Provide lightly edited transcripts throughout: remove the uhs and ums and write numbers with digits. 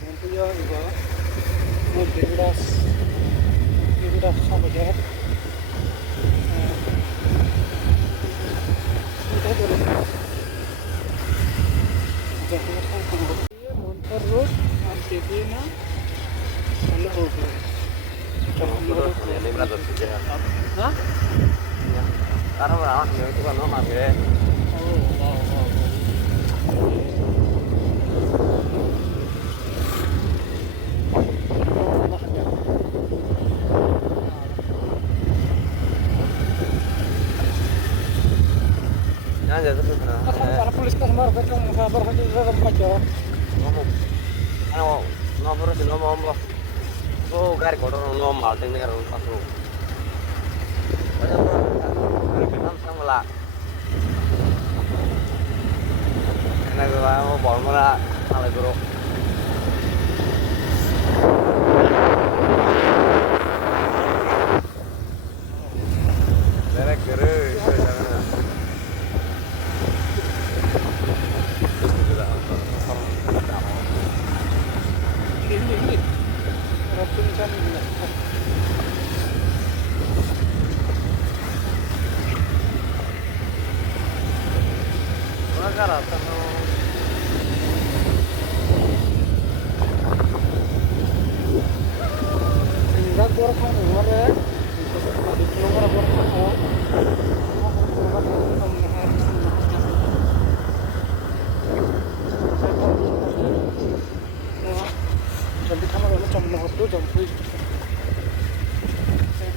동부야 이거 뭐 비브라스 사무제 이대로 이제 그거 살고 ये मोन्टर रोड आप देखिए ना हेलो हो गया ini berada di sini. हाँ Karena orang itu kan nomor ya. oh wow wow Jangan jadi itu. para polis customer betul sabar hadi dalam macam Ngomong. Ano, nomor sih ngomong loh. Oh, gari kotor ngomong mal tinggal kalau pasuk. Ada kan sama lah. Enak gua mau bawa malah malah bro. Derek kere, jangan. ini ratusan ini Cara sama enggak kurang nomor ya di nomor kurang जल्दी खाना वाला चमना हो तो जम कोई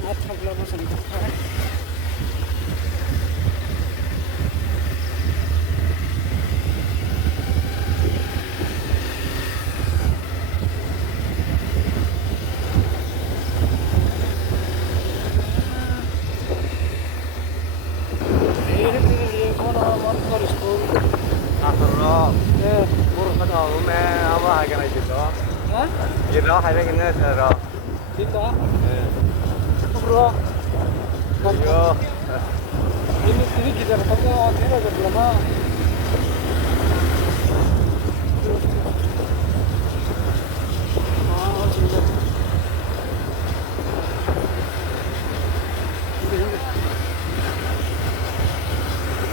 हाथ छपला बस निकल है ये कौन मन कर स्कूल Asro, ये buruk kan me apa harga naik itu? हाँ Gitu harga gini sero. kita bro Yo, ini kita katanya dia ada lama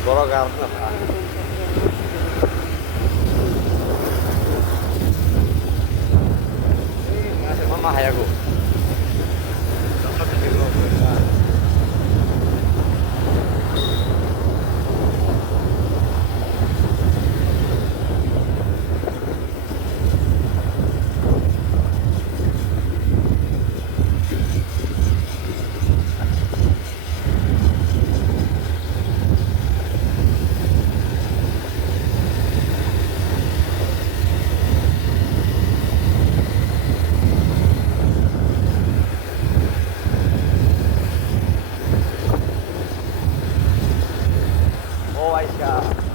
borok harusnya. Masih mama hayaku. Dapat di bro. Oh, Aisyah.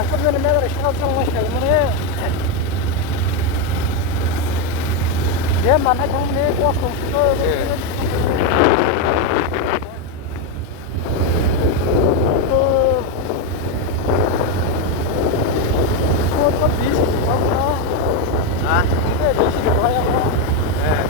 aku benar benar اشتغل sama sekali dia mana kamu nih kosong Hah? Eh.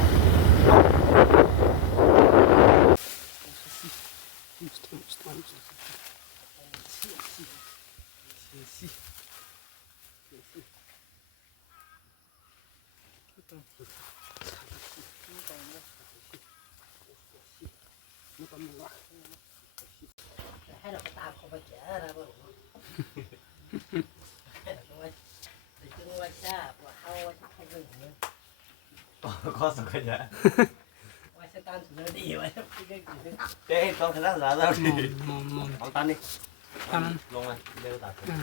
Kosong aja. Cek, kalau kita nggak tahu nih. Kontan nih. kanan. ลงมาเร็วตัด อืม